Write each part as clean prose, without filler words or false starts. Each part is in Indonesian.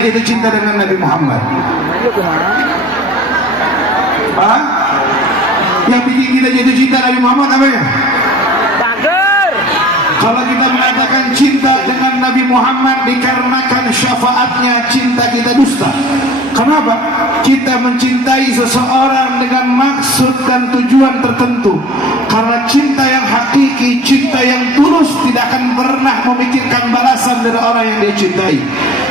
Itu cinta dengan Nabi Muhammad. Hah? Yang bikin kita jatuh cinta Nabi Muhammad apa ya? Bager. Kalau kita mengatakan cinta dengan Nabi Muhammad dikarenakan syafaatnya, cinta kita dusta. Kenapa? Kita mencintai seseorang dengan maksud dan tujuan tertentu. Karena cinta yang hakiki, cinta yang tulus tidak akan pernah memikirkan balasan dari orang yang dia cintai.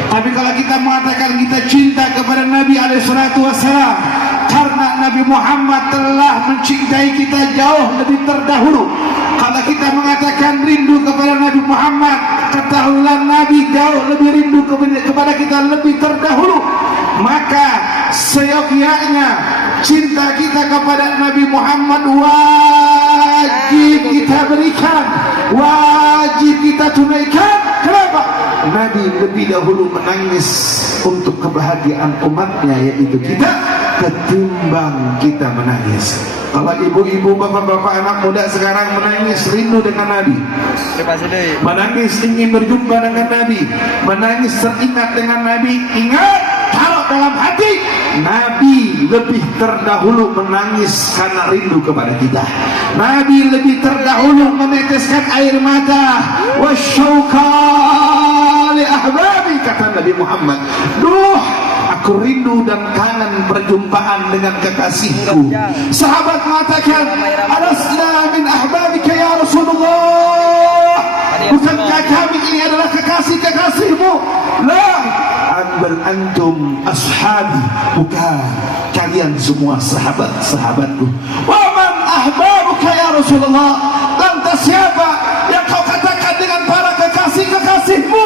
Tapi kalau kita mengatakan kita cinta kepada Nabi SAW karena Nabi Muhammad telah mencintai kita jauh lebih terdahulu. Kalau kita mengatakan rindu kepada Nabi Muhammad, ketahuilah Nabi jauh lebih rindu kepada kita lebih terdahulu. Maka seyogyanya cinta kita kepada Nabi Muhammad wajib kita berikan, wajib kita tunaikan. Kenapa? Nabi lebih dahulu menangis untuk kebahagiaan umatnya, yaitu kita, ketimbang kita menangis. Kalau ibu-ibu, bapak-bapak, anak muda sekarang menangis rindu dengan Nabi, menangis ingin berjumpa dengan Nabi, menangis teringat dengan Nabi, ingat kalau dalam hati Nabi lebih terdahulu menangis karena rindu kepada kita. Nabi lebih terdahulu meneteskan air mata. Wasyauqa li ahbabi, kata Nabi Muhammad. Duh, aku rindu dan kangen perjumpaan dengan kekasihku. Sahabat mengatakan, alasna min ahbabika ya Rasulullah, bukankah kami ini adalah kekasih-kekasihmu? La, bal antum ashabi, bukan, kalian semua sahabat-sahabatku. Wa man ahbabuka ya Rasulullah, lantas siapa yang kau katakan dengan para kekasih-kekasihmu?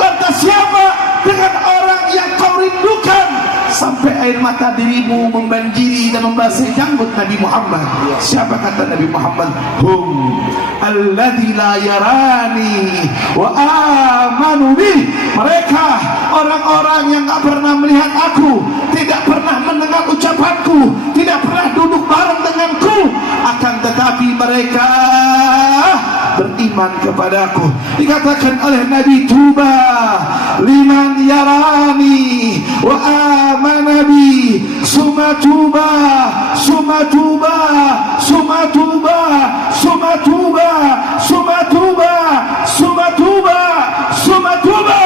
Lantas siapa dengan orang yang kau rindukan sampai air mata dirimu membanjiri dan membasahi janggut Nabi Muhammad? Siapa kata Nabi Muhammad? Hum alladzi la yarani wa amanu bih. Mereka orang-orang yang tak pernah melihat aku, tidak pernah mendengar ucapanku, tidak pernah duduk bareng denganku, akan tetapi mereka beriman kepadaku. Dikatakan oleh Nabi, tuba liman yarani wa amana bi, summa tuba, summa tuba, summa tuba, summa tuba, summa tuba, summa tuba, summa tuba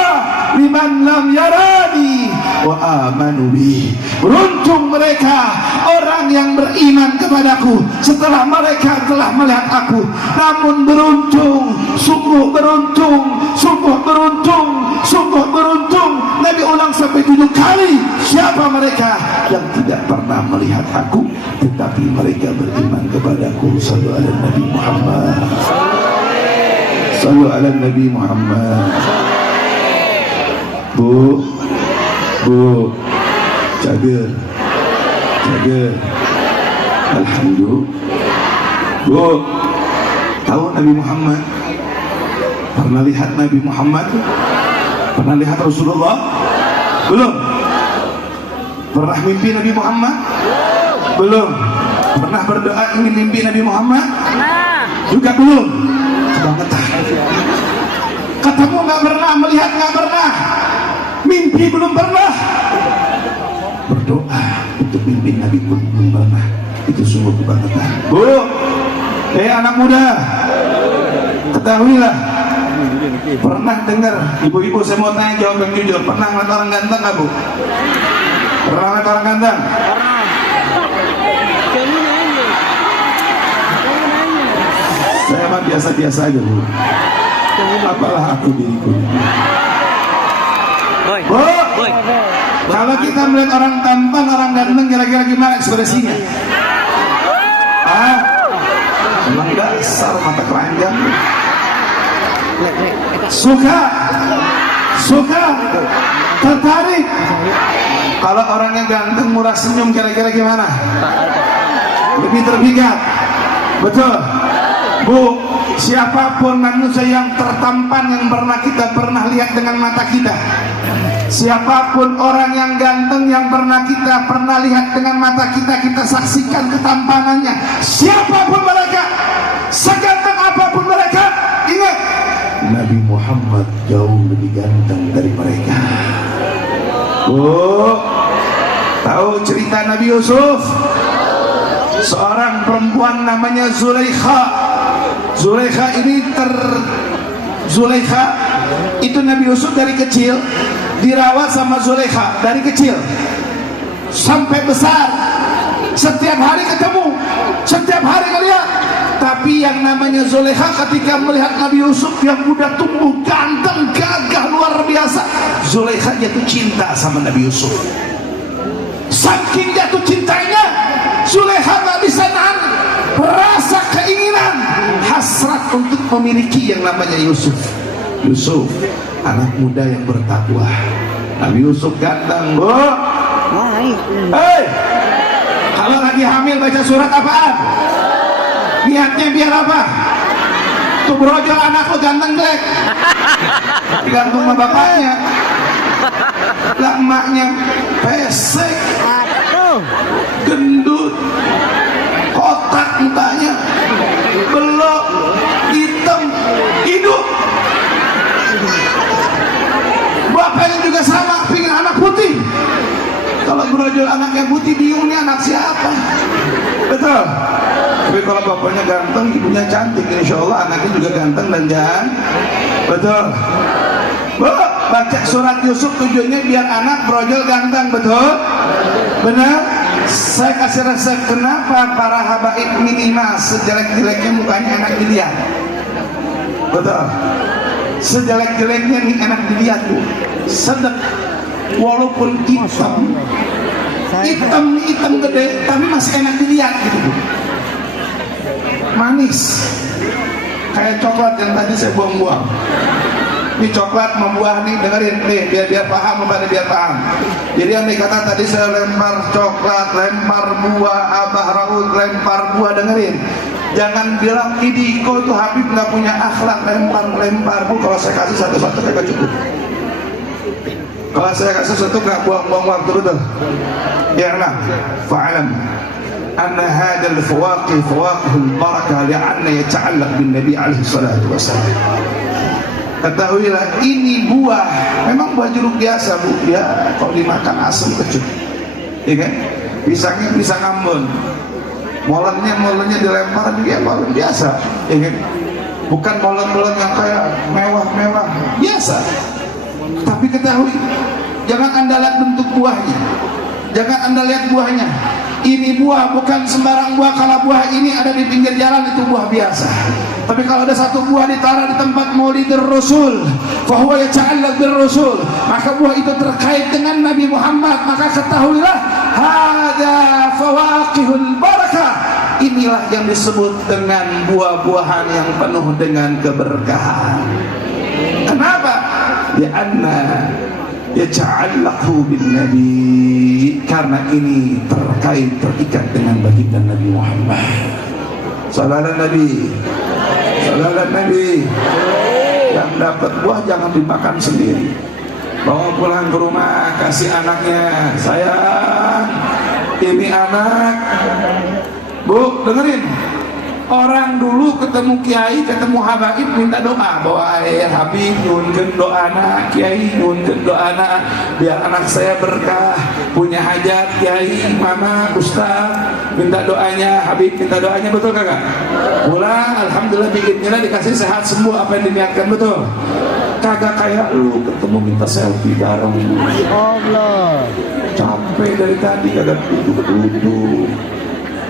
liman lam yarani wa amanu bi. Beruntung mereka orang yang beriman kepadaku setelah mereka telah melihat aku. Namun beruntung, sungguh beruntung, sungguh beruntung, sungguh beruntung. Nabi ulang sampai 7 kali. Siapa mereka yang tidak pernah melihat aku tetapi mereka beriman kepadaku? Sallu ala Nabi Muhammad, sallu ala Nabi Muhammad. Bu, jaga, alhamdulillah. Bu, tahu Nabi Muhammad? Pernah lihat Nabi Muhammad? Pernah lihat Rasulullah? Belum? Pernah mimpi Nabi Muhammad? Belum? Pernah berdoa ingin mimpi Nabi Muhammad? Juga belum? Kebangetan. Ketemu nggak pernah, melihat nggak pernah, mimpi belum pernah, berdoa untuk mimpi Nabi pun belum pernah. Itu sungguh kebangetan. Bu, anak muda, ketahuilah, pernah dengar, ibu-ibu saya mau tanya, jawab yang jujur, pernah ngeliat orang ganteng nggak Bu? Pernah ngeliat orang ganteng? Saya mah biasa-biasa aja Bu, apalah aku diriku. Bu, kalau kita melihat orang tampan, orang ganteng, kira-kira gimana ekspresinya? Emang dasar mata keranjang. Suka, tertarik. Kalau orangnya ganteng, murah senyum, kira-kira gimana? Lebih terpikat. Betul. Bu, siapapun manusia yang tertampan yang kita pernah lihat dengan mata kita, siapapun orang yang ganteng yang pernah lihat dengan mata kita saksikan ketampanannya, siapapun mereka, seganteng apapun mereka, ingat Nabi Muhammad jauh lebih ganteng dari mereka. Bu, tahu cerita Nabi Yusuf? Seorang perempuan namanya Zulaikha. Zulaikha itu Nabi Yusuf dari kecil dirawat sama Zulaikha dari kecil sampai besar. Setiap hari ketemu, setiap hari ngeliat. Tapi yang namanya Zulaikha ketika melihat Nabi Yusuf yang udah tumbuh ganteng, gagah, luar biasa, Zulaikha jatuh cinta sama Nabi Yusuf. Saking jatuh cintanya, Zulaikha gak bisa nahan rasa keinginan, hasrat untuk memiliki yang namanya Yusuf. Yusuf, anak muda yang bertakwa. Nabi Yusuf ganteng, Bu. Hei, kalau lagi hamil baca surat apaan? Niatnya biar apa? Tuh brojol anak lo ganteng deh, gantung sama bapaknya. Lah emaknya pesek, gendut, kotak mukanya, belok, hitam, hidup. Bapaknya juga sama, pingin anak putih. Kalau brojol anaknya putih, bingung nih anak siapa. Betul. Tapi kalau bapaknya ganteng, ibunya cantik, insya Allah anaknya juga ganteng dan jangan. Betul. Bu, baca surat Yusuf tujuannya biar anak brojol ganteng, betul? Benar? Saya kasih resep kenapa para habaib minimal sejelek-jeleknya mukanya enak dilihat. Betul. Sejelek-jeleknya nih enak dilihat, Bu. Sedek. Walaupun hitam gede, tapi masih enak dilihat gitu, Bu. Manis kayak coklat yang tadi saya buang-buang. Ini coklat membuah nih, dengerin nih biar paham, biar paham. Jadi yang dikata tadi saya lempar coklat, lempar buah, Abah Raud lempar buah, dengerin. Jangan bilang ini kau tuh Habib nggak punya akhlak, lempar Bu. Kalau saya kasih satu-satu kayak cukup. Kalau saya kasih satu nggak buang-buang waktu, betul. Ya Allah, fa'alam anna hadal fawaqih fawaqihul barakah li'anna yata'allaq bin Nabi alaihi salatu wassalam. Ketahuilah ini buah, memang buah jeruk biasa, Bu. Ya, kalau dimakan asam kecut, ya kan? Pisangnya pisang Ambon, molennya dilempar juga molen biasa, ya kan? Bukan molen yang kayak mewah-mewah, biasa. Tapi ketahui, jangan Anda lihat bentuk buahnya, jangan Anda lihat buahnya. Ini buah bukan sembarang buah. Kalau buah ini ada di pinggir jalan, itu buah biasa. Tapi kalau ada satu buah ditaruh di tempat Maulidur Rasul, fahuwa yata'allaq bir Rasul, maka buah itu terkait dengan Nabi Muhammad. Maka ketahuilah, hada fawaqihul barakah. Inilah yang disebut dengan buah-buahan yang penuh dengan keberkahan. Kenapa? Ya anna yata'allaqu bin Nabi, karena ini terikat dengan baginda Nabi Muhammad. Sallallahu Nabi, sallallahu Nabi. Yang dapat buah jangan dimakan sendiri, bawa pulang ke rumah, kasih anaknya. Sayang, ini anak. Bu, dengerin. Orang dulu ketemu kiai, ketemu habaib, minta doa bahwa ayah Habib nyunkeun doa anak, kiai nyunkeun doa anak, biar anak saya berkah, punya hajat, kiai, mama, ustaz, minta doanya, Habib minta doanya, betul kagak? Pulang, alhamdulillah bikinnya dikasih sehat sembuh apa yang diniatkan, betul? Kagak kayak lu ketemu minta selfie bareng. Allah, capek dari tadi kagak duduk-duduk.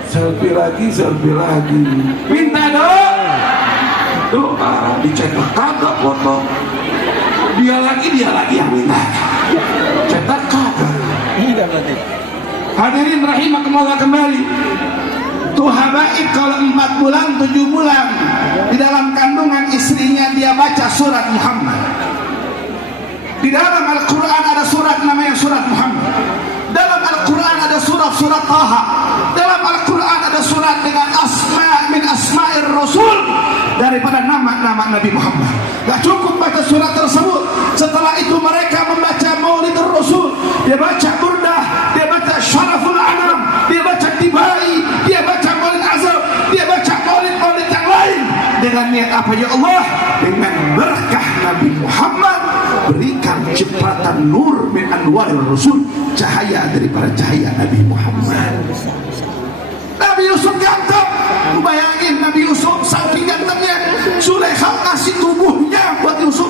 Selfie lagi, minta doa, dicetak kagak foto, dia lagi yang minta, cetak kagak. Hadirin rahimakumullah kembali. Tuh habaib kalau 4 bulan, 7 bulan di dalam kandungan istrinya dia baca surat Muhammad. Di dalam Al-Quran ada surat namanya surat Muhammad. Dalam Al-Quran ada surat-surat Taha. Dalam Al-Quran ada surat dengan asma min asma'ir Rasul, daripada nama-nama Nabi Muhammad. Gak cukup baca surat tersebut. Setelah itu mereka membaca Maulidur Rasul. Dia baca Burdah, dia baca Syaraful Anam, dia baca Tibai, dia baca Maulid Azab, dia baca maulid-maulid yang lain. Dengan niat apa ya Allah? Dengan berkah Nabi Muhammad, berikan cipratan nur min anwaril rasul, cahaya daripada cahaya Nabi Muhammad. Nabi Yusuf ganteng, lu bayangin Nabi Yusuf saking gantengnya, Zulekha ngasih tubuhnya buat Yusuf.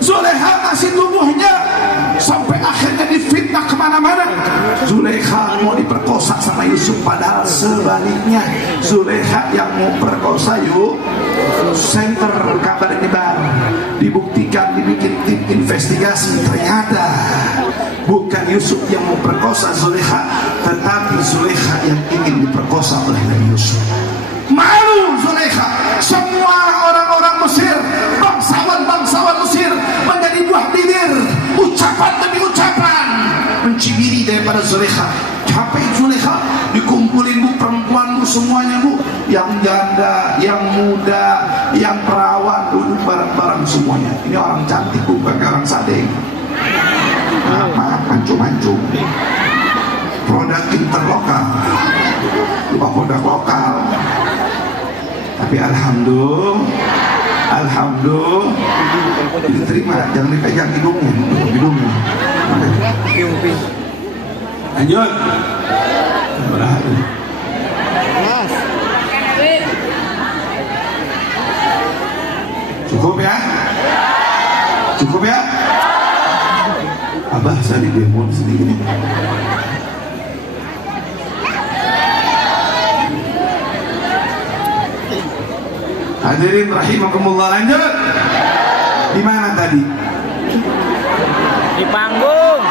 Zulekha ngasih tubuhnya sampai akhirnya difitnah kemana-mana. Zulekha mau diperkosa sama Yusuf, padahal sebaliknya Zulekha yang mau perkosa yuk. Center kabar nyebar, dibuktikan, dibikin tim investigasi, ternyata bukan Yusuf yang mau perkosa Zulekha, tetapi Zulekha yang ingin diperkosa oleh Nabi Yusuf. Malu Zulekha, semua orang-orang Mesir, bangsawan Mesir menjadi buah bibir, ucapan demi ucapan mencibiri daripada Zulekha. Capek Zulekha, dikumpulin bu perempuan bu semuanya bu, yang janda, yang muda, yang perawan, duduk bareng-bareng semuanya. Ini orang cantik bu, bukan orang sadeng. Maaf, mancung-mancung. Produk interlokal, lupa produk lokal. Tapi alhamdulillah diterima, jangan dipegang hidungnya. Lanjut. Berhati. Cukup ya? Cukup ya? Abah saya di demo sedikit nih. Hadirin rahimakumullah, lanjut. Di mana tadi? Di panggung.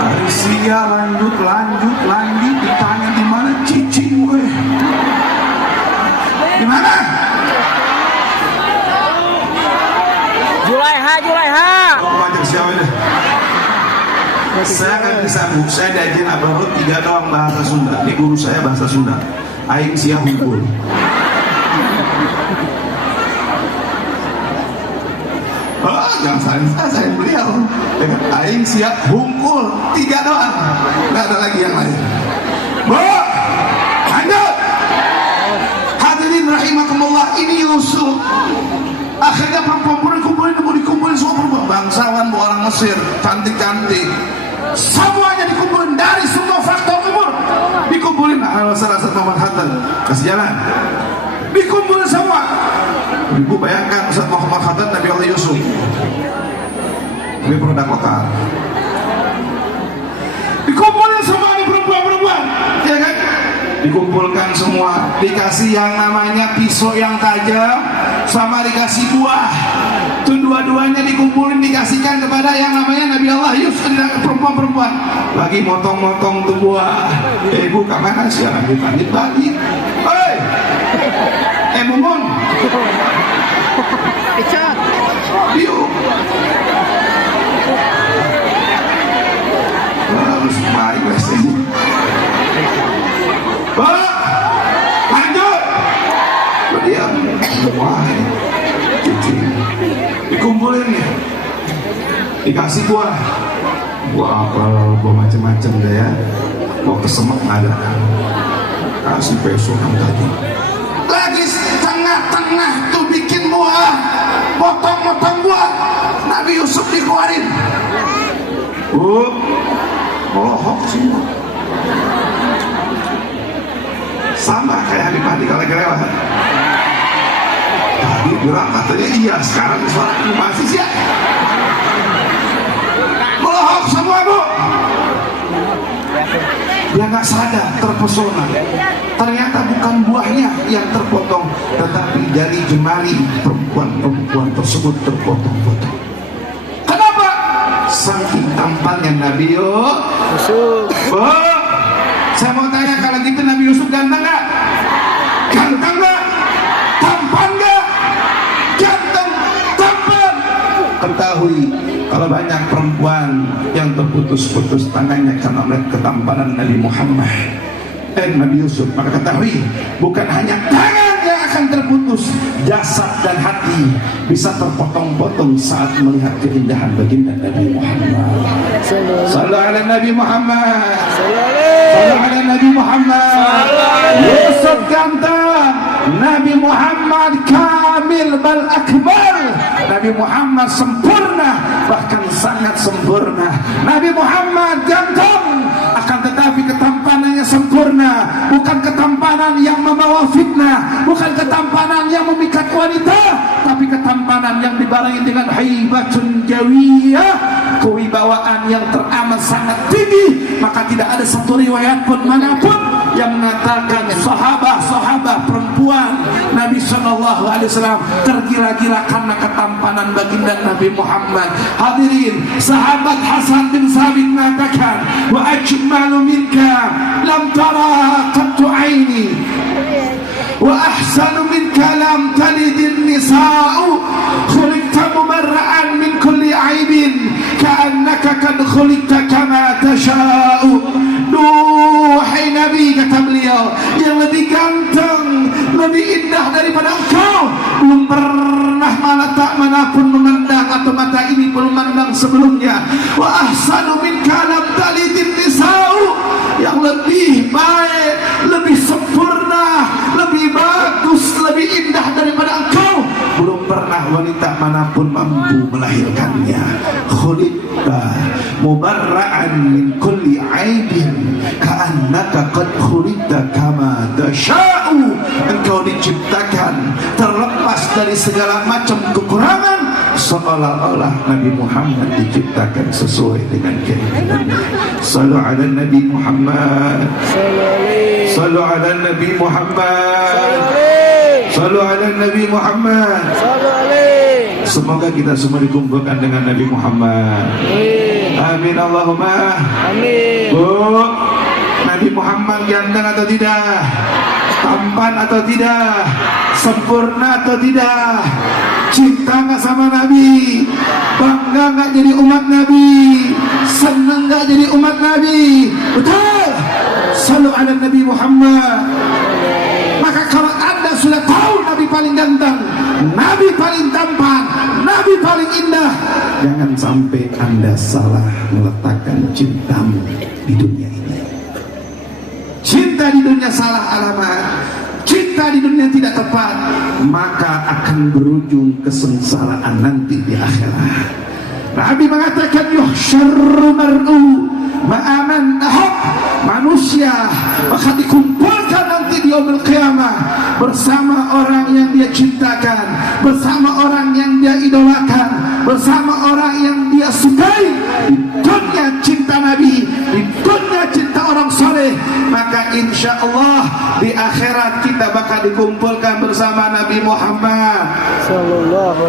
Arisia lanjut, ditanya di mana cicing gue? Di mana? Julaiha. Kamu banyak siapa deh? Saya kan bisa bu, saya diajarin Abah 3 doang bahasa Sunda. Ini guru saya bahasa Sunda. Aing sia hungkul. Oh, jangan saya beliau. Dengan aing siap hungkul 3 doang. Nggak ada lagi yang lain. Bu, lanjut. Hadirin rahimakumullah, ini Yusuf. Akhirnya perempuan dikumpulin semua perempuan. Bangsawan orang Mesir, cantik-cantik. Semuanya dikumpulin dari semua faktor umur. Dikumpulin salah satu Manhattan, kasih jalan. Dikumpulin semua. Ibu bayangkan Ustaz Muhammad Khatam Nabi Allah Yusuf. Ini produk lokal. Dikumpulin semua di perempuan, ya kan? Dikumpulkan semua, dikasih yang namanya pisau yang tajam, sama dikasih buah. Itu dua-duanya dikumpulin, dikasihkan kepada yang namanya Nabi Allah Yusuf. Perempuan lagi motong-motong tuh buah. Ibu kemana sih? Lanjut bagi. Hei, Mumun. Kecak. Yuk. Harus mari wes. Pak, lanjut. Diam. Wah, cuci. Dikumpulin nih. Dikasih buah. Buah apa? Buah macam-macam deh ya. Buah kesemek ada. Kasih peso yang tadi. Lagi tengah-tengah tuh bikin buah, potong-potong buah. Nabi Yusuf dikeluarin. Melohok semua. Sama kayak Habib Hadi kalau kelewat. Tadi bilang katanya iya, sekarang suara masih sih. Melohok semua bu. Dia nggak sadar, terpesona. Ternyata bukan buahnya yang terpotong, tetapi dari jemari perempuan tersebut terpotong-potong. Kenapa? Saking tampannya Nabi Yusuf. Saya mau tanya, kalau gitu Nabi Yusuf ganteng nggak? Ganteng nggak? Tampan nggak? Ganteng, tampan. Ketahui, kalau banyak perempuan yang terputus-putus tangannya karena melihat ketampanan Nabi Muhammad dan Nabi Yusuf, maka ketahui bukan hanya tangan yang akan terputus, jasad dan hati bisa terpotong-potong saat melihat keindahan baginda Nabi Muhammad. Sallallahu alaihi Nabi Muhammad. Sallallahu alaihi Nabi Muhammad. Yusuf ganteng, Nabi Muhammad kamil bal akmal. Nabi Muhammad sempurna, bahkan sangat sempurna. Nabi Muhammad ganteng, akan tetapi ketampanannya sempurna. Bukan ketampanan yang membawa fitnah, bukan ketampanan yang memikat wanita, tapi ketampanan yang dibarengi dengan haibatun jawiyah, kewibawaan yang teramat sangat tinggi. Maka tidak ada satu riwayat pun manapun yang mengatakan sahabat perempuan Nabi SAW tergila-gila karena ketampanan baginda Nabi Muhammad. Hadirin, sahabat Hasan bin Sabit mengatakan, wa ajmalu minka lam tara qattu aini wa ahsanu minka lam talidin nisa'u khuliqta mubarra'an min kulli aibin ka'annaka kad khuliqta kama tasha'u. Duhai Nabi, kata beliau, yang lebih ganteng, lebih indah daripada engkau belum pernah mata manapun memandang, atau mata ini belum memandang sebelumnya. Wa ahsanu minka lam talidin nisa'u, yang lebih baik, lebih sempurna, lebih bagus, lebih indah daripada engkau belum pernah wanita manapun mampu melahirkannya. Khuliqta mubarra'an min kulli aibin ka'annaka qad khuliqta kama tasha'u. Engkau diciptakan terlepas dari segala macam kekurangan, seolah-olah Nabi Muhammad diciptakan sesuai dengan keinginannya. Sallu ala Nabi Muhammad, sallu ala Nabi Muhammad, sallu ala Nabi Muhammad. Semoga kita semua dikumpulkan dengan Nabi Muhammad. Amin Allahumma amin. Bu, Nabi Muhammad ganteng atau tidak? Tampan atau tidak? Sempurna atau tidak? Cinta nggak sama Nabi? Bangga nggak jadi umat Nabi? Senang nggak jadi umat Nabi? Betul. Sallu ala Nabi Muhammad. Maka kalau Anda sudah tahu Nabi paling ganteng, Nabi paling tampan, Nabi paling indah, jangan sampai Anda salah meletakkan cintamu di dunia ini. Cinta di dunia salah alamat, cinta di dunia tidak tepat, maka akan berujung kesengsaraan nanti di akhirat. Nabi mengatakan yuhsyarru mar'u ma'aman ahab, manusia akan dikumpulkan nanti di yaumul qiyamah bersama orang yang dia cintakan, bersama orang yang dia idolakan, bersama orang yang dia sukai. Di dunia cinta Nabi, di dunia cinta orang soleh, maka insya Allah di akhirat kita bakal dikumpulkan bersama Nabi Muhammad.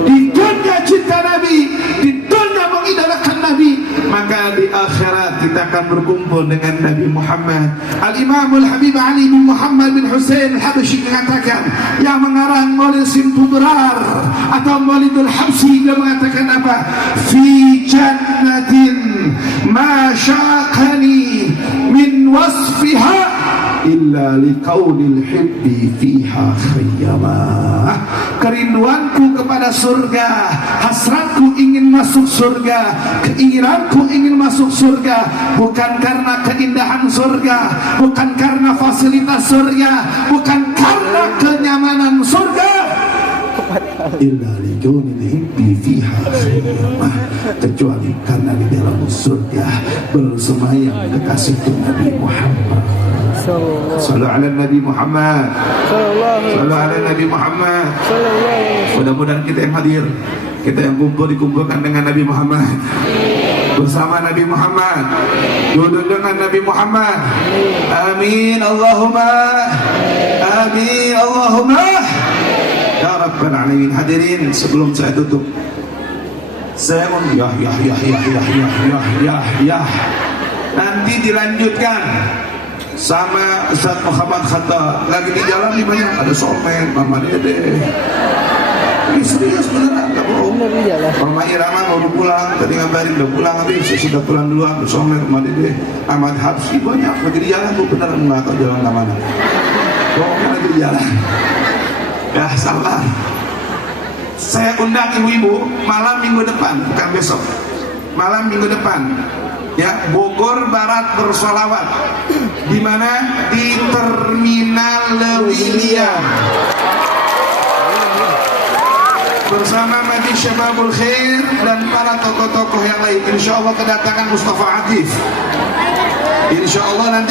Di dunia cinta Nabi, di dunia mengidolakan Nabi, maka di akhirat kita akan berkumpul dengan Nabi Muhammad. Al-Imamul Habib Ali bin Muhammad bin Husain Al-Habsyi mengatakan, yang mengarang Maulid Simpubrar atau Maulidul Habsyi, dia mengatakan apa? Fi jannatin ma syaqani min wasfiha illa liqaulil hibbi fiha khayyama. Kerinduanku kepada surga, hasratku ingin masuk surga, keinginanku ingin masuk surga, bukan karena keindahan surga, bukan karena fasilitas surga, bukan karena kenyamanan surga, illa liqaulil hibbi fiha khayyama, kecuali karena di dalam surga bersemayam kekasih Nabi Muhammad. Sallu ala Nabi Muhammad, sallu ala Nabi Muhammad. Mudah-mudahan kita yang hadir, kita yang dikumpulkan dengan Nabi Muhammad, bersama Nabi Muhammad, duduk dengan Nabi Muhammad. Amin Allahumma amin Allahumma ya Rabbal Alamin. Hadirin, sebelum saya tutup, saya nanti dilanjutkan sama Ustaz Muhammad Khatta. Lagi di jalan nih banyak, ada Somen, Mama Dede. Ini serius beneran, gak bohong. Mama Irama baru pulang, tadi ngabarin udah pulang, habis saya sudah pulang duluan. Somen, Mama Dede, Ahmad Habsyi banyak. Lagi di jalan, gue beneran nggak tahu jalan kemana. Bohongnya lagi di jalan. Ya sabar. Saya undang ibu-ibu malam minggu depan, bukan besok. Malam minggu depan. Ya, Bogor Barat bersolawat. Di mana? Di Terminal Lewilia. bersama Majlis Syababul Khair dan para tokoh-tokoh yang lain. Insya Allah kedatangan Mustafa Atif. Insya Allah nanti